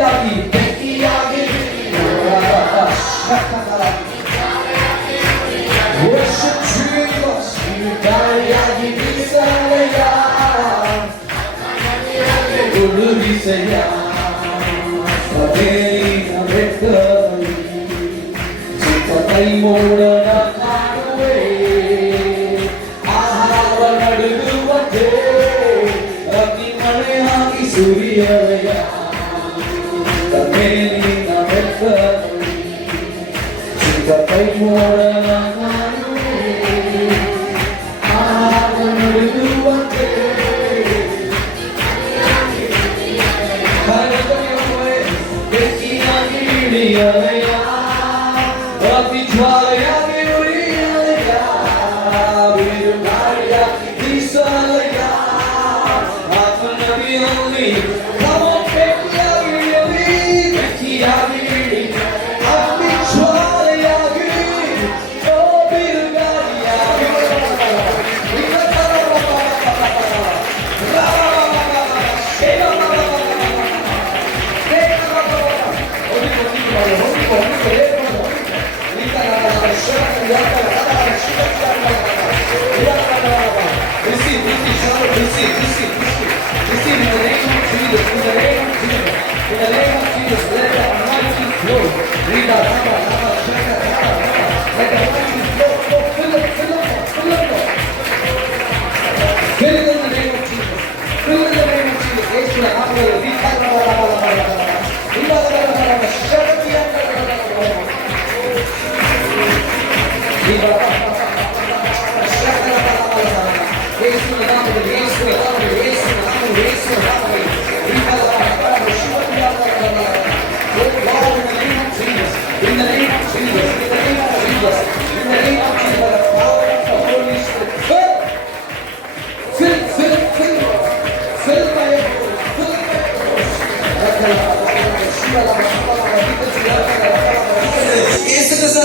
ಜ್ವಾಲೆಯಾಗಿ ಬೆಂಕಿಯಾಗಿ worship Jesus, ಗಾಳಿಯಾಗಿ ಬೀಸಲಯ್ಯ ಉಡುಗಿಸಯ್ಯ ಬೇರಿನ ಬೆಟ್ಟದಲ್ಲಿ ಚಿಕ್ಕ ಕೈ ಮೋಡನ ಕಾಣುವೆ ಆಹಾರ ನಡುಗುವಂತೆ ಅತಿ ಮಳೆ ಹಾಕಿ ಸುರಿಯಲಯ್ಯ ಬೇರಿನ ಬೆಟ್ಟದಲ್ಲಿ ಚಿಕ್ಕ ಕೈ ಮೋಡನ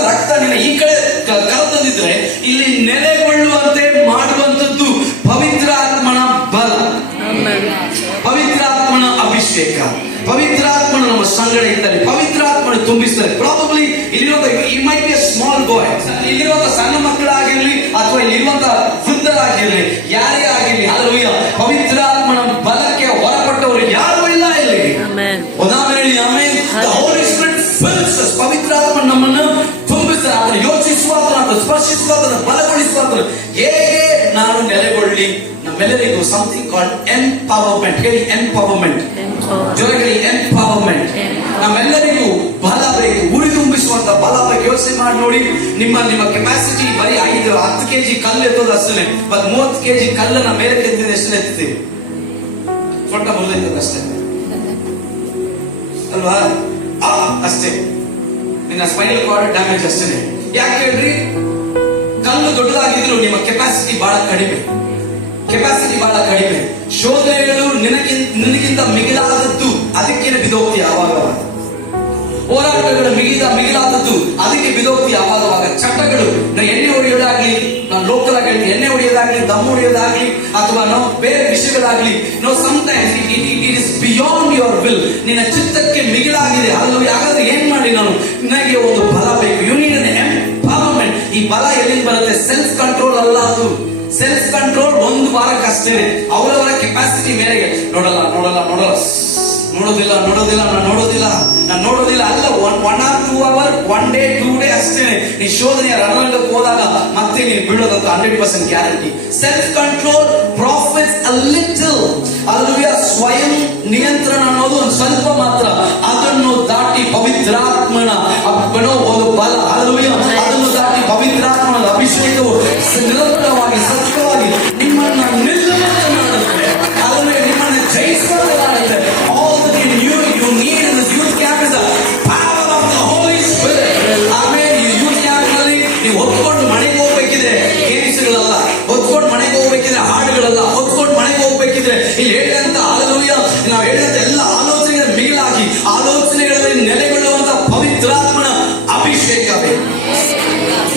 ರಕ್ತ ನಿನ್ನ ಈ ಕಡೆ ಕರೆತಂದಿದ್ರೆ ಇಲ್ಲಿ ನೆಲೆಗೊಳ್ಳುವಂತೆ ಮಾಡುವಂತದ್ದು ಪವಿತ್ರಾತ್ಮನ ಬಲ, ಪವಿತ್ರಾತ್ಮನ ಅಭಿಷೇಕ, ಪವಿತ್ರಾತ್ಮನ ನಮ್ಮ ಸಂಗಡ ಇರ್ತಾರೆ, ಪವಿತ್ರಾತ್ಮನ ತುಂಬಿಸ್ತಾರೆ. ಪ್ರಾಬಬ್ಲಿ ಇಲ್ಲಿರುವಂತ ಈ ಮೈಟ್ ಬಿ ಸ್ಮಾಲ್ ಬಾಯ್, ಇಲ್ಲಿರುವಂತ ಸಣ್ಣ ಮಕ್ಕಳಾಗಿರ್ಲಿ ಅಥವಾ ಇಲ್ಲಿರುವಂತ ವೃದ್ಧರಾಗಿರ್ಲಿ, ಯಾರೇ ಆಗಿರ್ಲಿ, ಹಲ್ಲೆಲೂಯಾ, ಪವಿತ್ರಾತ್ಮನ ಬಲಕ್ಕೆ ಹೊರಪಟ್ಟವರು ಯಾರು ಇಲ್ಲ ಇಲ್ಲಿ. ಉದಾಹರಣೆ ಹೇಳಿ ಆಮೇಲೆ ಪವಿತ್ರಾತ್ಮ ನಮ್ಮನ್ನು ತುಂಬಿಸ್ತಾರೆ. ಅದನ್ನು ಯೋಚಿಸುವಾತನ, ಅದನ್ನು ಸ್ಪರ್ಶಿಸುವಾತನ, ಬಲಗೊಳಿಸುವಾತನ. ಹೇಗೆ ನಾನು ನೆಲೆಗೊಳ್ಳಿ? ನಮ್ಮೆಲ್ಲರಿಗೂ ಸಮಥಿಂಗ್ ಕಾಲ್ಡ್ ಎಂಪವರ್ಮೆಂಟ್. ಹೇಳಿ ಎಂಪವರ್ಮೆಂಟ್, ಜೊತೆಗೆ ಎಂಪವರ್ಮೆಂಟ್. ನಮ್ಮೆಲ್ಲರಿಗೂ ಬಲ ಬೇಕು, ಉರಿ ತುಂಬಿಸುವಂತ ಬಲ ಬೇಕು. ಯೋಚನೆ ಮಾಡಿ ನೋಡಿ, ನಿಮ್ಮ ಕೆಪಾಸಿಟಿ ಬರೀ 10 kg ಕಲ್ಲು ಎತ್ತೋದು ಅಷ್ಟೇ, 30 kg ಕಲ್ಲನ್ನ ಮೇಲೆ ಎತ್ತಿದ ಎಷ್ಟು ಎತ್ತೀವಿ? ಫೋಟೋ ಬರೋದೈತದ ಅಷ್ಟೇ ಅಲ್ವಾ? ಅಷ್ಟೇ, ನಿನ್ನ ಸ್ಪೈನಲ್ ಕಾರ್ಡ್ ಡ್ಯಾಮೇಜ್ ಅಷ್ಟೇ. ಯಾಕೆ ಹೇಳ್ರಿ? ಕಲ್ಲು ದೊಡ್ಡದಾಗಿದ್ರು ನಿಮ್ಮ ಕೆಪಾಸಿಟಿ ಬಹಳ ಕಡಿಮೆ, ಶೋಧನೆಗಳು ನಿನಗಿಂತ ಮಿಗಿಲಾದದ್ದು, ಅದಕ್ಕೆ ಬಿದೋಗ್ತಿ ಯಾವಾಗ. ಹೋರಾಟಗಳು ಮಿಗಿಲಾದದ್ದು, ಅದಕ್ಕೆ ಬಿದೋಗ್ತಿ ಯಾವಾಗ. ಚಟಗಳು, ಎಣ್ಣೆ ಹೊಡೆಯೋದಾಗ್ಲಿ, ನಾನು ಲೋಕಲ್ ಆಗಿ ಹೇಳ್ತೀನಿ, ಎಣ್ಣೆ ಹೊಡೆಯೋದಾಗ್ಲಿ, ದಮ್ ಹೊಡೆಯೋದಾಗ್ಲಿ, ಅಥವಾ ನಾವು ಬೇರೆ ವಿಷಯಗಳಾಗ್ಲಿ, sometimes it is beyond your will. ನಿನ್ನ ಚಿತ್ತಕ್ಕೆ ಮಿಗಿಲಾಗಿದೆ. ಅಲ್ಲಿ ಹಾಗಾದ್ರೆ ಏನ್ ಮಾಡಿ ನಾನು? ನನಗೆ ಒಂದು ಬಲ ಬೇಕು. You need an empowerment. ಈ ಬಲ ಎಲ್ಲಿಂದ ಬರುತ್ತೆ? ಸೆಲ್ಫ್ ಕಂಟ್ರೋಲ್ ಅಲ್ಲ ಅದು. ಸೆಲ್ಫ್ ಕಂಟ್ರೋಲ್ 1 ವಾರಕ್ಕಷ್ಟೇ. ಅವರವರ ಕೆಪಾಸಿಟಿ ಮೇರೆಗೆ ನೋಡೋದಿಲ್ಲ, ನಾನು ನೋಡೋದಿಲ್ಲ ಅಲ್ಲ. 1 or 2 hours, 1 day 2 day ಅಷ್ಟೇ. ನೀ ಶೋಧನೆಯ ರಣರಂಗಕ್ಕೆ ಹೋದಾಗ ಮತ್ತೆ ನೀನು ಬೀಳೋದಂತ 100% guarantee. Self control profits a little. Alleluia ಸ್ವಯಂ ನಿಯಂತ್ರಣ ಅನ್ನೋದು ಒಂದು ಸ್ವಲ್ಪ ಮಾತ್ರ. ಅದನ್ನು ದಾಟಿ ಪವಿತ್ರಾತ್ಮನ ಒಂದು ಬಲ, ಅಲ್ಲೂಯ, ಅದನ್ನು ದಾಟಿ ಪವಿತ್ರಾತ್ಮನ ಅಭಿಷೇಕವು ನಿರಂತರವಾಗಿ ಸತ್ಯವಾಗಿ ನಿಮ್ಮನ್ನ ನಿಲ್ಲುವಂತೆ ಮಾಡುತ್ತೆ. ಅದನ್ನು ನಿಮ್ಮನ್ನು ಜಯಿಸುವಂತೆ ಮಾಡುತ್ತೆ. All that you need in this youth camp is the power of the Holy Spirit. ಆಮೇಲೆ ಈ youth camp ನಲ್ಲಿ ನೀವು ಹೊತ್ಕೊಂಡು ಮನೆಗೆ ಹೋಗ್ಬೇಕಿದ್ರೆ ಗೇಮ್ಸ್ಗಳಲ್ಲ, ಹೊತ್ಕೊಂಡು ಮನೆಗೆ ಹೋಗ್ಬೇಕಿದ್ರೆ ಹಾಡುಗಳಲ್ಲ, ಹೊತ್ಕೊಂಡು ಮನೆಗೆ ಹೋಗ್ಬೇಕಿದ್ರೆ ಇಲ್ಲಿ ಹೇಳಿದಂತ ಹಲ್ಲೆಲೂಯಾ, ನಾವು ಹೇಳಿದಂತ ಎಲ್ಲ ಆಲೋಚನೆಗಳ ಮಿಗಿಲಾಗಿ ಆಲೋಚನೆಗಳಲ್ಲಿ ನೆಲೆಗೊಳ್ಳುವಂತ ಪವಿತ್ರಾತ್ಮನ ಅಭಿಷೇಕವೇ.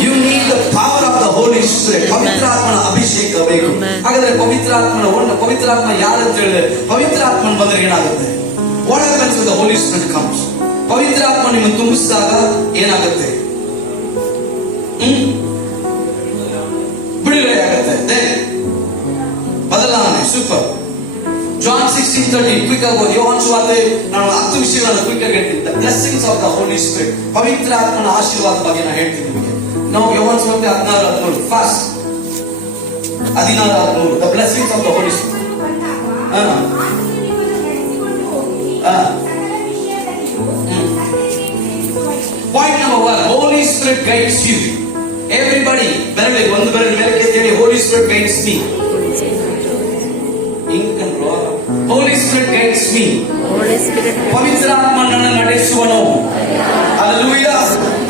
You need the power of the holy spirit. ಪವಿತ್ರಾತ್ಮನ ಅಭಿಷೇಕ ಬೇಕು. ಹಾಗಾದ್ರೆ ಪವಿತ್ರಾತ್ಮ ಯಾರಂತ ಹೇಳಿದ್ರೆ, ಪವಿತ್ರಾತ್ಮನ ಬಂದ್ರೆ ಏನಾಗುತ್ತೆ? What happens when the Holy Spirit comes? ಪವಿತ್ರ ಆತ್ಮ ನಿಮ್ಮನ್ನು ತುಂಬಿಸಿದಾಗ ಏನಾಗುತ್ತೆ? ಬಿಡುಗಡೆ ಆಗುತ್ತೆ. ಬದಲಾವಣೆ. ಸೂಪರ್. John 16:13 ಕ್ವಿಕ್ ಆಗಿ ಓದಿ. ಯೋಹಾನ ಸುವಾರ್ತೆ ನಾನು 10 ವಿಷಯಗಳನ್ನು ಕ್ವಿಕ್ ಆಗಿ ಹೇಳ್ತೀನಿ. The blessings of the Holy Spirit. ಪವಿತ್ರ ಆತ್ಮನ ಆಶೀರ್ವಾದ ಬಗ್ಗೆ ನಾನು ಹೇಳ್ತೀನಿ ನಿಮಗೆ. ನಾವು ಯೋಹಾನ ಸುವಾರ್ತೆ 16:13 fast 16:13 The blessings of the Holy Spirit. Point number 1, Holy Spirit guides you. Everybody, ಒಂದು ಬೆರಳು ಮೇಲೆ ಎತ್ತಿ, Holy Spirit guides me. Holy Spirit guides me. ಪವಿತ್ರ ಆತ್ಮ ನನ್ನ ನಡೆಸುವನು. Hallelujah.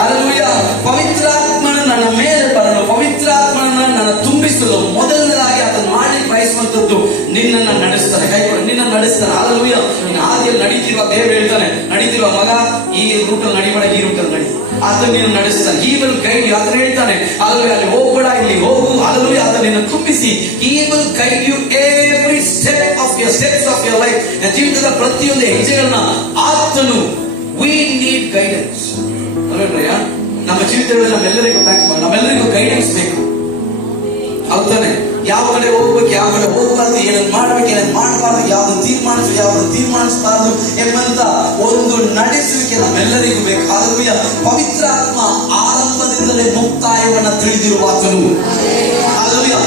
Hallelujah. ಪವಿತ್ರ ಆತ್ಮನ ನನ್ನ ಮೇಲೆ ಬರಲು, ಪವಿತ್ರ ಆತ್ಮನ ನನ್ನ ತುಂಬಿಸಲು ಮೊದಲನೇದಾಗಿ ಅದನ್ನು ಮಾಡಿ ಬಯಸುವಂತದ್ದು ನಿನ್ನನ್ನು ನಡೆಸ್ತಾನೆ. ಕೈಕೊಂಡು ನಿನ್ನನ್ನು ನಡೆಸ್ತಾನೆ. Hallelujah. ನೀನು ಹಾದಿಯಲ್ಲಿ ನಡೀತಿರುವ ದೇವರು ಹೇಳ್ತಾನೆ, ನಡೀತಿರುವ ಮಗ ಈ ರೂಟಲ್ಲಿ ನಡಿಬೇಡ, ಈ ರೂಟಲ್ಲಿ ನಡಿ. ಆತನು ನಿನ್ನ ನಡೆಸ್ತಾನೆ. He will guide you. ಆತನು ಹೇಳ್ತಾನೆ, Hallelujah, ಅಲ್ಲಿ ಹೋಗ್ಬೇಡ, ಇಲ್ಲಿ ಹೋಗು. Hallelujah. ಆತನು ನಿನ್ನ ತುಂಬಿಸಿ He will guide you every step of your steps of your life. ಜೀವಿತದ ಪ್ರತಿಯೊಂದು ಹೆಜ್ಜೆಗಳನ್ನ ಆತನು. We need guidance. ಅಲ್ವೇನ್ರಯ್ಯ? ನಮ್ಮ ಜೀವಿತಗಳಲ್ಲಿ ನಮ್ಮೆಲ್ಲರಿಗೂ ಗೈಡೆನ್ಸ್ ಬೇಕು. ಹೌದಾನೆ? ಯಾವ ಕಡೆ ಹೋಗ್ಬೇಕು, ಯಾವ ಕಡೆ ಹೋಗ್ಬಾರ್ದು, ಏನನ್ನು ಮಾಡ್ಬೇಕು, ಏನನ್ನು ಮಾಡಬಾರ್ದು, ಯಾವ್ದನ್ನು ತೀರ್ಮಾನಿಸಬಾರ್ದು ಎಂಬಂತ ಒಂದು ನಡೆಸುವಿಕೆ ನಮ್ಮೆಲ್ಲರಿಗೂ ಬೇಕು. ಹಾಲೆಲೂಯಾ. ಪವಿತ್ರ ಆತ್ಮ ಆರಂಭದಿಂದಲೇ ಮುಕ್ತಾಯವನ್ನ ತಿಳಿದಿರುವಾತನು. ಹಾಲೆಲೂಯಾ.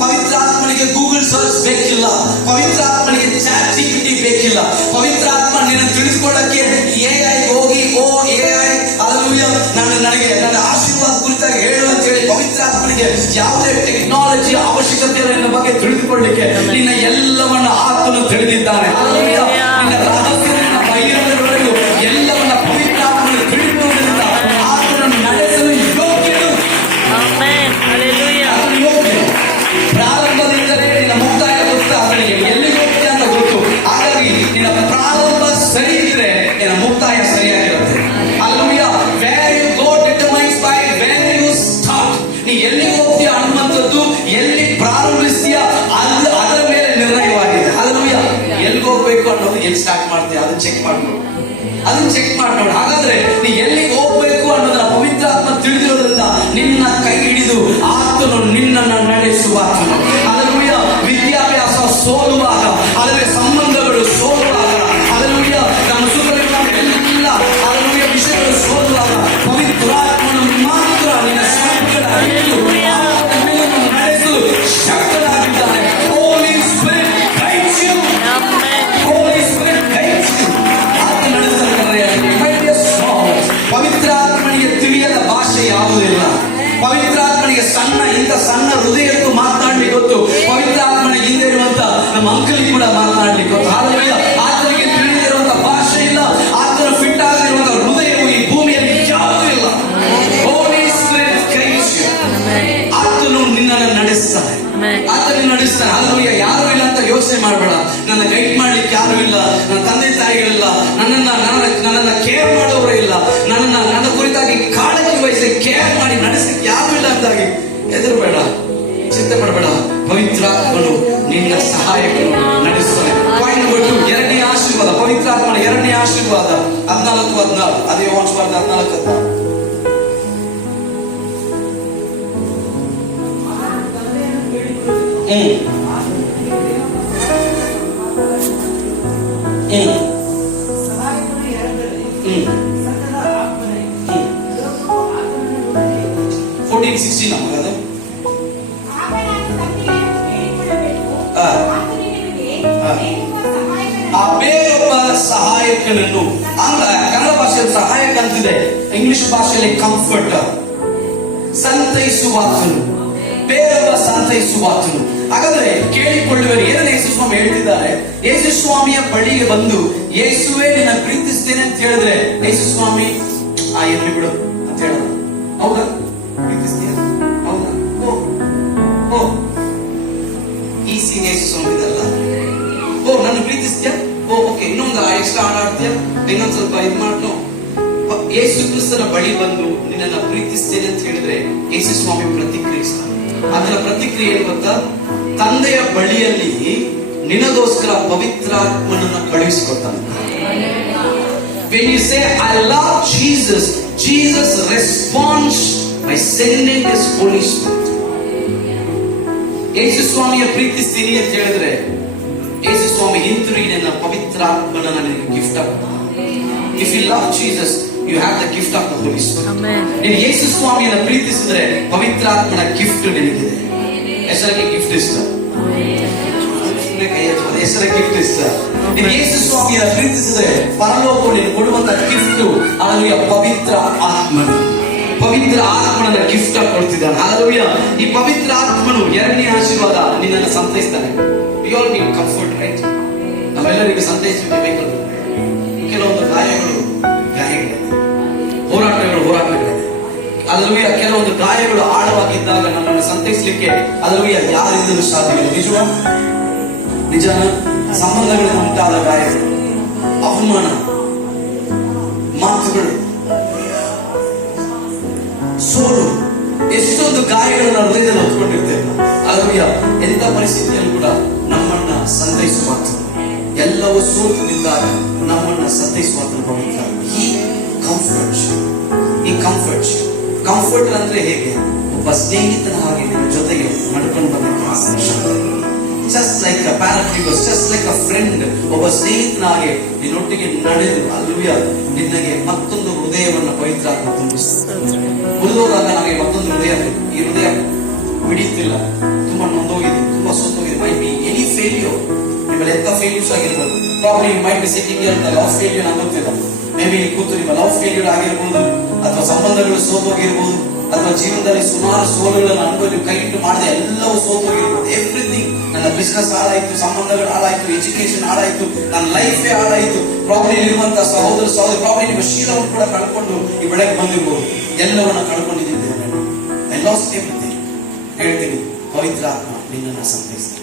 ಪವಿತ್ರ ಆತ್ಮನಿಗೆ ಗೂಗಲ್ ಸರ್ಚ್ ಬೇಕಿಲ್ಲ. ಪವಿತ್ರ ಆತ್ಮನಿಗೆ ಚಾಟ್ ಜಿಪಿಟಿ ಬೇಕಿಲ್ಲ. ಪವಿತ್ರ ಆತ್ಮ ನಿನ್ನ ತಿಳಿದುಕೊಳ್ಳಕ್ಕೆ AI ಹೋಗಿ AI ಹಾಲೆಲೂಯಾ ನನಗೆ ನನ್ನ ಆಶೀರ್ವಾದ ಕುರಿತಾಗಿ ಹೇಳು ಅಂತ ಹೇಳಿ ಪವಿತ್ರ ಆತ್ಮನಿಗೆ ಯಾವುದೇ ಟೆಕ್ನಾಲಜಿ ಅವಶ್ಯಕತೆ ಇಲ್ಲ. ನಿನ್ನ ಬಗ್ಗೆ ತಿಳಿದುಕೊಳ್ಳಲಿಕ್ಕೆ ನಿನ್ನ ಎಲ್ಲವನ್ನ ಆತ್ಮನು ತಿಳಿದಿದ್ದಾನೆ. ಹಾಲೆಲೂಯಾ. ನಿನ್ನ ರಹಸ್ಯದಿಂದ ಬಹಿರಂಗವರೆಗೂ ಎಲ್ಲವನ್ನ ಪವಿತ್ರ ಆತ್ಮನು ತಿಳಿದುಕೊಳ್ಳುವುದರಿಂದ ಆತನನ್ನು ನಡೆಸಲು ಯೋಗ್ಯನು. ಆಮೆನ್. ಹಲ್ಲೆಲೂಯಾ. ಪ್ರಾರಂಭದಿಂದಲೇ ನಿನ್ನ ಮುಕ್ತಾಯ ಗೊತ್ತು, ಅವನಿಗೆ ಎಲ್ಲಿಗೆ ಹೋಗ್ತೀಯ ಅಂತ ಗೊತ್ತು. ಹಾಗಾಗಿ ನಿನ್ನ ಪ್ರಾರಂಭ ಸರಿ ಇದ್ರೆ ನಿನ್ನ ಮುಕ್ತಾಯ ಸರಿಯಾಗಿರುತ್ತೆ. Hallelujah. Where you go determines by where you start. ನೀ ಎಲ್ಲಿಗೆ ಹೋಗ್ತೀಯ ಅನ್ನುವಂಥದ್ದು ಎಲ್ಲಿ ಪ್ರಾರಂಭಿಸ್ತೀಯ ಅದರ ಮೇಲೆ ನಿರ್ಣಯವಾಗಿದೆ. ಹಲ್ಲೆಲೂಯಾ. ಎಲ್ಲಿಗೆ ಹೋಗ್ಬೇಕು ಅನ್ನೋದು ಎಲ್ಲಿ ಸ್ಟಾರ್ಟ್ ಮಾಡ್ತೀಯ ಅದನ್ನ ಚೆಕ್ ಮಾಡಿ. ಹಾಗಾದ್ರೆ ನೀ ಎಲ್ಲಿಗೆ ಹೋಗ್ಬೇಕು ಅನ್ನೋದನ್ನ ಪವಿತ್ರ ಆತ್ಮ ತಿಳಿದಿರೋದ್ರಿಂದ ನಿನ್ನ ಕೈ ಹಿಡಿದು ಆತನು ನಿನ್ನನ್ನು ನಡೆಸುವಾತನು. ಹಲ್ಲೆಲೂಯಾ. ವಿದ್ಯಾಭ್ಯಾಸ ಸೋಲುವಾಗ, ಅಲ್ಲವೇ ಸಂಬಂಧಗಳು ಸೋಲುವಾಗ, ಹಲ್ಲೆಲೂಯಾ, ನಮ್ಮ ಸುತ್ತಲಿನ ಎಲ್ಲ ಹಲ್ಲೆಲೂಯಾ ವಿಷಯಗಳು ಸೋಲುವಾಗ ಪವಿತ್ರಾತ್ಮನು ಮಾತ್ರ ನಿನ್ನ ಸಂಕಟ ನಡೆಸಲು ಶಕ್ತನಾಗಿದ್ದಾನೆ. Holy Spirit guides you. Holy Spirit guides you. ಆತ ನಡೆಸ್ತಾನೆ. ಪವಿತ್ರಾತ್ಮನಿಗೆ ತಿಳಿಯದ ಭಾಷೆ ಯಾವುದಿಲ್ಲ. ಪವಿತ್ರಾತ್ಮನಿಗೆ ಇಂಥ ಸಣ್ಣ ಹೃದಯಕ್ಕೂ ಮಾತನಾಡ್ಲಿಕ್ಕೆ ಗೊತ್ತು. ಪವಿತ್ರಾತ್ಮನಿಗೆ ಹಿಂದೆ ಇರುವಂತ ನಮ್ಮ ಅಂಕಲಿಗೆ ಕೂಡ ಮಾತನಾಡ್ಲಿಕ್ಕೆ ಗೊತ್ತು. ಹಾಲೆಲೂಯಾ. ಆತನಿಗೆ ತಿಳಿದಿರುವಂತ ಭಾಷೆ ಇಲ್ಲ. ಆತನ ಫಿಟ್ ಆಗಿರುವಂತ ಹೃದಯವು ಈ ಭೂಮಿಯಲ್ಲಿ ಯಾವುದೂ ಇಲ್ಲ. Holy Spirit guides you. ಆತನು ನಿನ್ನನ್ನು ನಡೆಸ್ತಾನೆ. ಹಾಲೆಲೂಯಾ. ಯಾರು ಇಲ್ಲ ಅಂತ ಯೋಚನೆ ಮಾಡಬೇಡ. ನನ್ನ ಗೈಡ್ ಮಾಡ್ಲಿಕ್ಕೆ ಯಾರು ಇಲ್ಲ, ನನ್ನ ತಂದೆ ತಾಯಿಗಳಿಲ್ಲ, ನನ್ನನ್ನ ಕೇರ್ ಮಾಡೋರು ಇಲ್ಲ, ನನ್ನ ಕುರಿತಾಗಿ ಕಾಳಜಿ ವಹಿಸಿ ಕೇರ್ ಮಾಡಿ ನಡೆಸಲಿಕ್ಕೆ ಯಾರು ಇಲ್ಲ ಅಂತಾಗಿ ಹೆದರಬೇಡ, ಚಿಂತೆ ಮಾಡಬೇಡ. ಪವಿತ್ರಾತ್ಮನು ನಿನ್ನ ಸಹಾಯಕನು ನಡೆಸ್ತಾನೆ. ಪಾಯಿಂಟ್ ನಂಬರ್ 2, ಎರಡನೇ ಆಶೀರ್ವಾದ. ಪವಿತ್ರಾತ್ಮನ ಎರಡನೇ ಆಶೀರ್ವಾದ 14:14. ಅದೇ ಯೋಹಾನ ಸುವಾರ್ತೆ 14:14. ಬೇರೊಬ್ಬ ಸಹಾಯಕನನ್ನು, ಕನ್ನಡ ಭಾಷೆಯಲ್ಲಿ ಸಹಾಯಕ ಅಂತಿದೆ, ಇಂಗ್ಲಿಷ್ ಭಾಷೆಯಲ್ಲಿ ಕಂಫರ್ಟರ್, ಸಂತೈಸುವಾತನು, ಬೇರೊಬ್ಬ ಸಂತೈಸುವಾತನು. ಹಾಗಾದ್ರೆ ಕೇಳಿಕೊಳ್ಳುವರು ಏನನ್ನ ಯೇಸು ಸ್ವಾಮಿ ಹೇಳ್ತಿದ್ದಾರೆ. ಯೇಸು ಸ್ವಾಮಿಯ ಬಳಿಗೆ ಬಂದು ಯೇಸುವೇ ನಿನ್ನ ಪ್ರೀತಿಸ್ತೇನೆ ಅಂತ ಹೇಳಿದ್ರೆ ಯೇಸು ಸ್ವಾಮಿ ಎಲ್ಲಿ ಬಿಡು ಅಂತ ಹೇಳೋದು. ಹೌದಾ? ಪ್ರೀತಿಸ್ತೀಯ? ಹೌದಾ? ಓ ಈಸಿ ಯೇಸು ಸ್ವಾಮಿ ಇದಲ್ಲ. ನನ್ನ ಪ್ರೀತಿಸ್ತೀಯ? ಓಕೆ, ಇನ್ನೊಂದು ಎಕ್ಸ್ಟ್ರಾ ಆಡ್ತೀಯ, ಇನ್ನೊಂದ್ ಸ್ವಲ್ಪ ಇದು ಮಾಡ್ನು. ಯೇಸು ಕ್ರಿಸ್ತನ ಬಳಿ ಬಂದು ನಿನ್ನನ್ನ ಪ್ರೀತಿಸ್ತೇನೆ ಅಂತ ಹೇಳಿದ್ರೆ ಯೇಸು ಸ್ವಾಮಿ ಪ್ರತಿಕ್ರಿಯಿಸ್ತಾನೆ. ಅದರ ಪ್ರತಿಕ್ರಿಯೆ ಏನು ಗೊತ್ತಾ? ತಂದೆಯ ಬಳಿಯಲ್ಲಿ ನಿನಗೋಸ್ಕರ ಪವಿತ್ರಾತ್ಮನನ್ನು ಕಳುಹಿಸಿಕೊಡ್ತಾನೆ. When you say I love Jesus, Jesus responds by sending His Holy Spirit. ಯೇಸು ಸ್ವಾಮಿಯ ಪ್ರೀತಿಸ್ತೀನಿ ಅಂತ ಹೇಳಿದ್ರೆ ಯೇಸು ಸ್ವಾಮಿ ಹಿಂತಿರುಗಿ ನನ್ನ ಪವಿತ್ರಾತ್ಮನ ನನಗೆ ಗಿಫ್ಟ್ ಆಗ್ತಾನೆ. If you love Jesus, you have the gift of the Holy Spirit. ನೀನು ಯೇಸು ಸ್ವಾಮಿಯನ್ನು ಪ್ರೀತಿಸಿದ್ರೆ ಪವಿತ್ರಾತ್ಮನ ಗಿಫ್ಟ್ ನಿನಗಿದೆ. ಹೆಸರಿಗೆ ಗಿಫ್ಟ್ ಇಷ್ಟ, ಹೆಸರ ಗಿಫ್ಟ್ ಇಷ್ಟ. ನೀನು ಯೇಸು ಸ್ವಾಮಿಯನ್ನು ಪ್ರೀತಿಸಿದ್ರೆ ಪರಲೋಕ ನೀನು ಕೊಡುವಂತ ಗಿಫ್ಟ್ ಅಲ್ಲಿ ಪವಿತ್ರ ಆತ್ಮನು, ಪವಿತ್ರ ಆತ್ಮನ ಗಿಫ್ಟ್ ಆಗಿ ಕೊಡ್ತಿದ್ದಾನೆ. ಹಾಲೆಲೂಯಾ. ಈ ಪವಿತ್ರ ಆತ್ಮನು ಎರಡನೇ ಆಶೀರ್ವಾದ ನಿನ್ನನ್ನು ಸಂತೈಸ್ತಾನೆ. We all need comfort, right? ನಾವೆಲ್ಲರಿಗೂ ಸಂತೈಸಬೇಕು. ಕೆಲವೊಂದು ಗಾಯಗಳಿವೆ, ಹೋರಾಟಗಳಿವೆ. ಅಲ್ಲೂಯ ಕೆಲವೊಂದು ಗಾಯಗಳು ಆಳವಾಗಿದ್ದಾಗ ನಮ್ಮನ್ನು ಸಂತೈಸಲಿಕ್ಕೆ ಅಲ್ಲೂಯ ಯಾರಿಂದಲೂ ಸಾಧ್ಯವಿಲ್ಲ. ನಿಜನ ಸಂಬಂಧಗಳು ಉಂಟಾದ ಗಾಯಗಳು, ಅವಮಾನ, ಮಾತುಗಳು, ಸೋಲು, ಎಷ್ಟೊಂದು ಗಾಯಗಳನ್ನು ನಾವು ಹೃದಯದಲ್ಲಿ ಹೊತ್ಕೊಂಡಿರ್ತೇವೆ. ಅಲ್ಲೂಯ ಎಂತ ಪರಿಸ್ಥಿತಿಯಲ್ಲೂ ಕೂಡ ನಮ್ಮನ್ನ ಸಂತೈಸುವ ಎಲ್ಲವೂ ಸೋತು ನಿಂತಾಗ ನಮ್ಮನ್ನ ಸಂತೈಸುವಂತ ಪವಿತ್ರ ಕಂಫರ್ಟ್ ಅಂದ್ರೆ ಹೇಗೆ? ಒಬ್ಬ ಸ್ನೇಹಿತನ ಹಾಗೆ ನಿಮ್ಮ ಜೊತೆಗೆ ನಡ್ಕೊಂಡು ಬಂದ just like a paracletos, just like a friend. ಒಬ್ಬ ಸ್ನೇಹಿತನ ಹಾಗೆ ನಿನ್ನೊಟ್ಟಿಗೆ ನಡೆದು ಅಲ್ಲೂಯ ನಿನ್ನಗೆ ಮತ್ತೊಂದು ಹೃದಯವನ್ನು ಪವಿತ್ರಾತ್ಮ ತುಂಬಿಸ್ತಾರೆ. ಮುರಿದೋದಾಗ ನಮಗೆ ಮತ್ತೊಂದು ಹೃದಯ, ಈ ಹೃದಯ ಮಿಡಿಯುತ್ತಿಲ್ಲ, ತುಂಬಾ ನೊಂದೋಗಿದೆ, ತುಂಬಾ ಸೋತೋಗಿದೆ. ಮೈ ಬಿ ಎನಿ ಫೇಲ್ಯೂರ್, ನಿಮ್ಮಲ್ಲಿ ಎಂತ ಫೇಲ್ಯೂರ್ಸ್ ಆಗಿರ್ಬೋದು. ಪ್ರಾಬ್ಲಮ್ ಮೈ ಬಿ ಸಿಟ್ಟಿಂಗ್ ಅಂತ ಲವ್ ಫೇಲ್ಯೂರ್ ಆಗುತ್ತಿಲ್ಲ. ಮೇ ಬಿ ಕೂತು ನಿಮ್ಮ ಲವ್ ಫೇಲ್ಯೂರ್ ಆಗಿರ್ಬೋದು, ಅಥವಾ ಸಂಬಂಧಗಳು ಸೋತೋಗಿರ್ಬೋದು, ಅಥವಾ ಜೀವನದಲ್ಲಿ ಸುಮಾರು ಸೋಲುಗಳನ್ನು ಅನುಭವ ಕೈ ಇಟ್ಟು ಮಾಡದೆ ಎಲ್ಲವೂ ಸೋತೋಗಿರ್ಬೋದು. ಎವ್ರಿಥಿಂಗ್, ನನ್ನ ಬಿಸ್ನೆಸ್ ಹಾಳಾಯ್ತು, ಸಂಬಂಧಗಳು ಹಾಳಾಯ್ತು, ಎಜುಕೇಶನ್ ಹಾಳಾಯ್ತು, ನನ್ನ ಲೈಫೇ ಹಾಳಾಯ್ತು. ಪ್ರಾಬ್ಲಮ್ ಇರುವಂತಹ ಸಹೋದರ ಪ್ರಾಬ್ಲಮ್ ನಿಮ್ಮ ಶೀಲವನ್ನು ಕೂಡ ಕಳ್ಕೊಂಡು ಈ ಬೆಳಗ್ಗೆ ಬಂದಿರ್ಬೋದು. ಎಲ್ಲವನ್ನ ಕಳ್ಕೊಂಡಿದ್ದೇನೆ, ಐ ಲಾಸ್ಟ್ ಎವ್ರಿಥಿಂಗ್. ಹೇಳ್ತೀನಿ, ಪವಿತ್ರ ಆತ್ಮ ನಿನ್ನನ್ನು ಸಂತೈಸ್ತಾನೆ.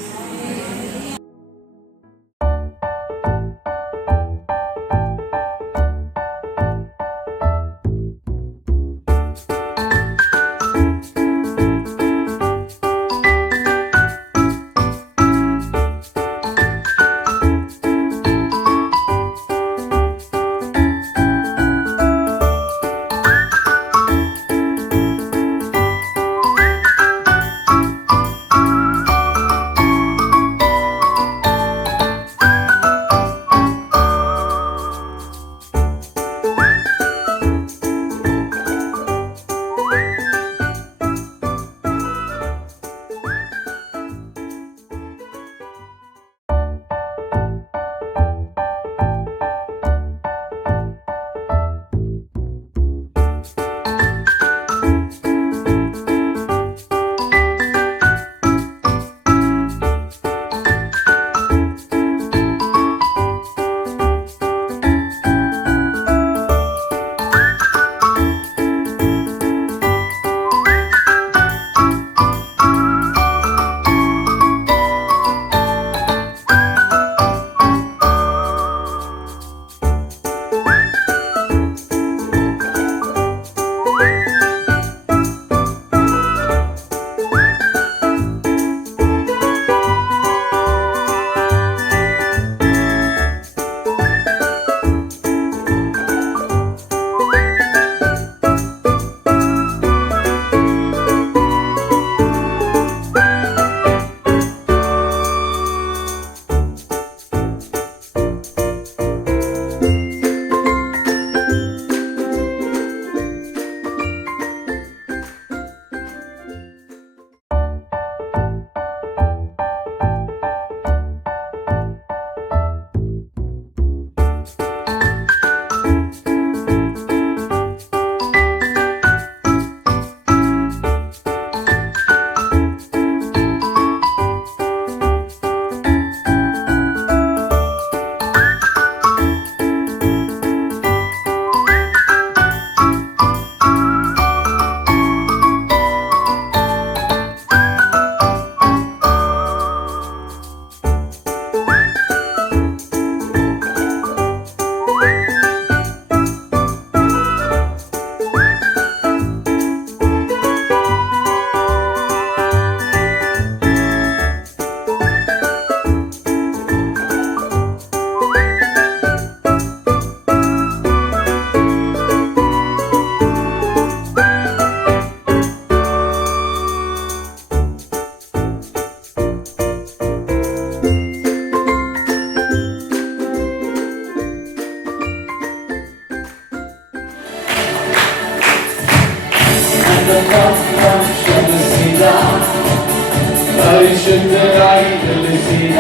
ಪರಿಶುದ್ಧರಾಗಿ ನಿಲ್ಲಿಸಿದ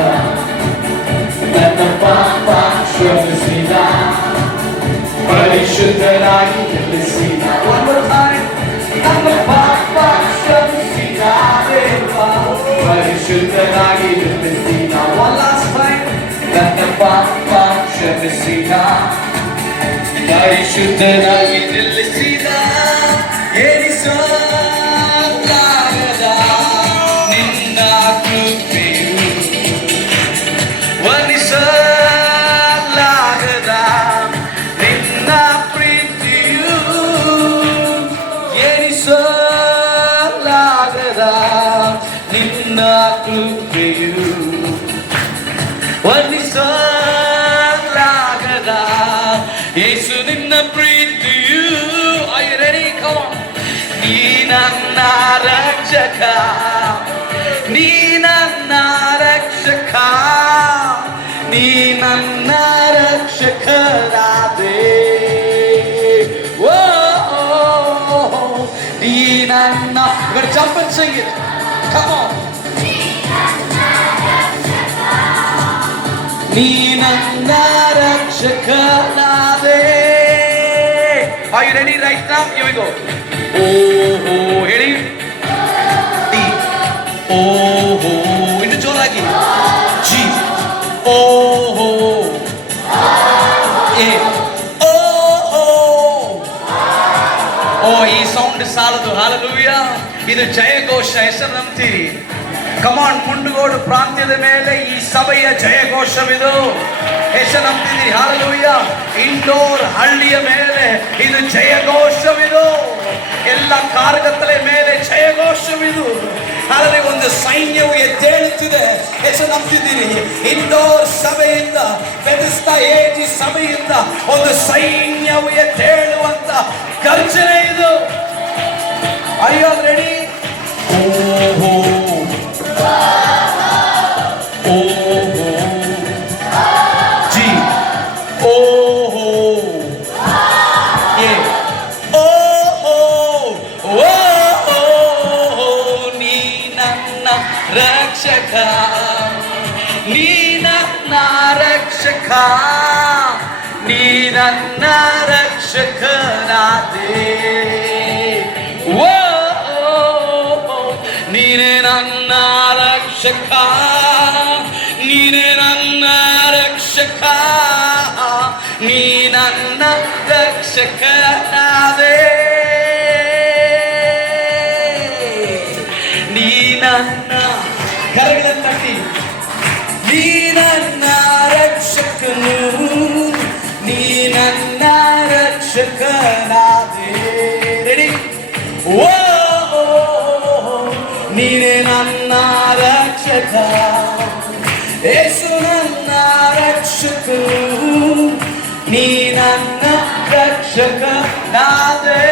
ನನ್ನ ಪಾಪ ಕ್ಷಮಿಸಿದ ಪರಿಶುದ್ಧರಾಗಿ ನಿಲ್ಲಿಸಿದ ನನ್ನ ಪಾಪ ಕ್ಷಮಿಸಿದ ಪರಿಶುದ್ಧರಾಗಿ ನಿಲ್ಲಿಸಿದ ನನ್ನ ಪಾಪ ಕ್ಷಮಿಸಿದ ಪರಿಶುದ್ಧರಾಗಿ ನಿಲ್ಲಿಸಿದ ಎನಿಸಲಾಗದ ನಿನ್ನ ಕೃಪೆಯು ವರ್ಣಿಸಲಾಗದ ನಿನ್ನ ಪ್ರೀತಿಯು ಎನಿಸಲಾಗದ ನಿನ್ನ ಕೃಪೆಯು ವರ್ಣಿಸಲಾಗದ ಯೇಸು ನಿನ್ನ ಪ್ರೀತಿಯು. Are you ready? Come on. ನೀ ನನ್ನ ರಕ್ಷಕ, ನೀ ನನ್ನ ರಕ್ಷಕ, ನೀ ನನ್ನ ರಕ್ಷಕರಾದೆ. ಓ ನೀ ನನ್ನ. You gotta jump and sing it. Come on. ನೀ ನನ್ನ ರಕ್ಷಕನಾದೆ. Are you ready right now? Here we go. ಓಹೋ ಹೇಳಿ. ಡಿ ಓಹೋ ಇನ್ನು ಜೋರಾಗಿ. ಜಿ ಓಹೋ. ಎ ಓಹೋ. ಓ ಈ ಸೌಂಡ್ ಸಾಲದು. ಹಲ್ಲೆಲೂಯಾ. ಇದು ಜಯಘೋಷ. ಹೆಸರು ನಂಬ್ತೀರಿ? ಕಮಾಂಡ್ ಮುಂಡಗೋಡು ಪ್ರಾಂತ್ಯದ ಮೇಲೆ ಈ ಸಭೆಯ ಜಯಘೋಷವಿದು. ಹೆಸರು ನಂಬ್ತಿದ್ದೀರಿ? ಹಲ್ಲೆಲೂಯಾ. ಇಂಡೋರ್ ಹಳ್ಳಿಯ ಮೇಲೆ ಇದು ಜಯಘೋಷವಿದು. ಎಲ್ಲ ಕಾರ್ಗತ್ತಲೆ ಮೇಲೆ ಜಯಘೋಷವಿದು. ಆದರೆ ಒಂದು ಸೈನ್ಯವು ಎದ್ದೇಳುತ್ತಿದೆ. ಹೆಸರು ನಂಬ್ತಿದ್ದೀರಿ? ಇಂಡೋರ್ ಸಭೆಯಿಂದ, ಬೆದೆಸ್ತಾ ಏಜಿ ಸಭೆಯಿಂದ ಒಂದು ಸೈನ್ಯವು ಎದ್ದೇಳುವಂತ ಗರ್ಜನೆ ಇದು. Are you all ready? ಓಹೋ ಓಹೋ. ಜಿ ಓಹೋ. ಎ ಓಹೋ. ಓಹೋ ನೀ ನನ್ನ ರಕ್ಷಕ, ನೀ ನನ್ನ ರಕ್ಷಕ, ನೀ ನನ್ನ ರಕ್ಷಕನಾದೆ. ಓ ನೀನೇ ನನ್ನ ರಕ್ಷಕ, ನೀನೇ ನನ್ನ ರಕ್ಷಕ, ನೀ ನನ್ನ ರಕ್ಷಕನಾದೆ. ನೀ ನನ್ನ ಕರಗಳನ್ನು ತಟ್ಟಿ. ನೀ ನನ್ನ ರಕ್ಷಕನು, ನೀ ನನ್ನ ರಕ್ಷಕನಾದೆ. ರೆಡಿ? ಓ ನೀನೇ ನನ್ನ ರಕ್ಷಕ, ಯೇಸು ನನ್ನ ರಕ್ಷಕನು, ನೀ ನನ್ನ ರಕ್ಷಕನಾದೆ.